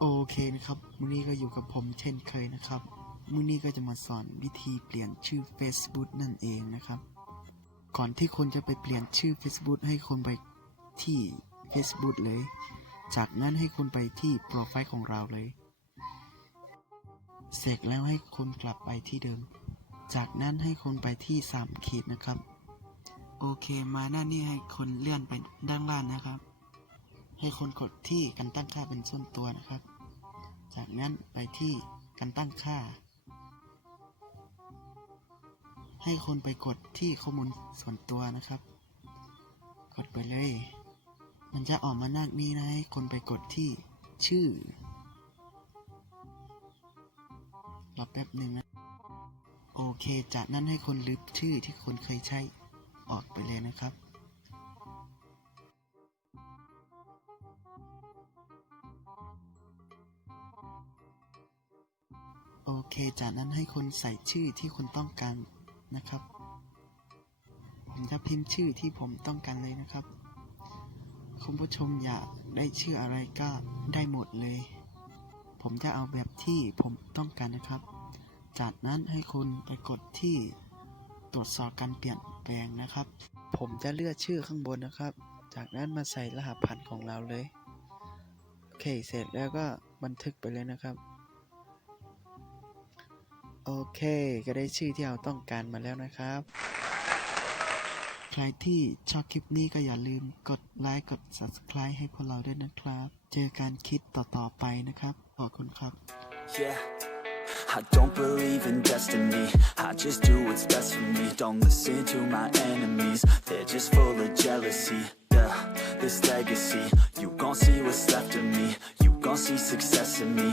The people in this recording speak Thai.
โอเคนะครับมื้อนี้ก็อยู่กับผมเช่นเคยนะครับมื้อนี้ก็จะมาสอนวิธีเปลี่ยนชื่อ Facebook นั่นเองนะครับ ก่อนที่คนจะไปเปลี่ยนชื่อ Facebook ให้คนไปที่ Facebook เลย จากนั้นให้คุณไปที่โปรไฟล์ของเราเลย เสร็จแล้วให้คุณกลับไปที่เดิม จากนั้นให้คุณไปที่3ขีดนะครับ โอเคมาหน้านี้ให้คนเลื่อนไปด้านล่างนะครับ ให้คนกดที่การตั้งค่าเป็นส่วนตัวนะครับ จากนั้นไปที่การตั้งค่า ให้คนไปกดที่ข้อมูลส่วนตัวนะครับ กดไปเลย มันจะออกมาหน้านี้นะให้คนไปกดที่ชื่อ รอแป๊บหนึ่งนะโอเค จากนั้นให้คนลืบชื่อที่คนเคยใช้ออกไปเลยนะครับ โอเค จากนั้นให้คนใส่ชื่อที่คุณต้องการนะครับ ผมจะพิมพ์ชื่อที่ผมต้องการเลยนะครับ คุณผู้ชมอยากได้ชื่ออะไรก็ได้หมดเลย ผมจะเอาแบบที่ผมต้องการนะครับ จากนั้นให้คุณไปกดที่ตรวจสอบการเปลี่ยนแปลงนะครับ ผมจะเลือกชื่อข้างบนนะครับ จากนั้นมาใส่รหัสผ่านของเราเลย โอเค เสร็จแล้วก็บันทึกไปเลยนะครับ โอเค ก็ได้ชื่อที่เราต้องการมาแล้วนะครับ รที่ชอบคลิปนี้ก็อย่าลืมกดไลค์กด subscribe ให้พวกเราด้วยนะครับ เจอการคลิปต่อๆไปนะครับ ขอบคุณครับ Yeah. I don't believe in destiny. I just do what's best for me. Don't listen to my enemies. They're just full of jealousy. Yeah, this legacy. You gon' see what's left of me. You gon' see success in me.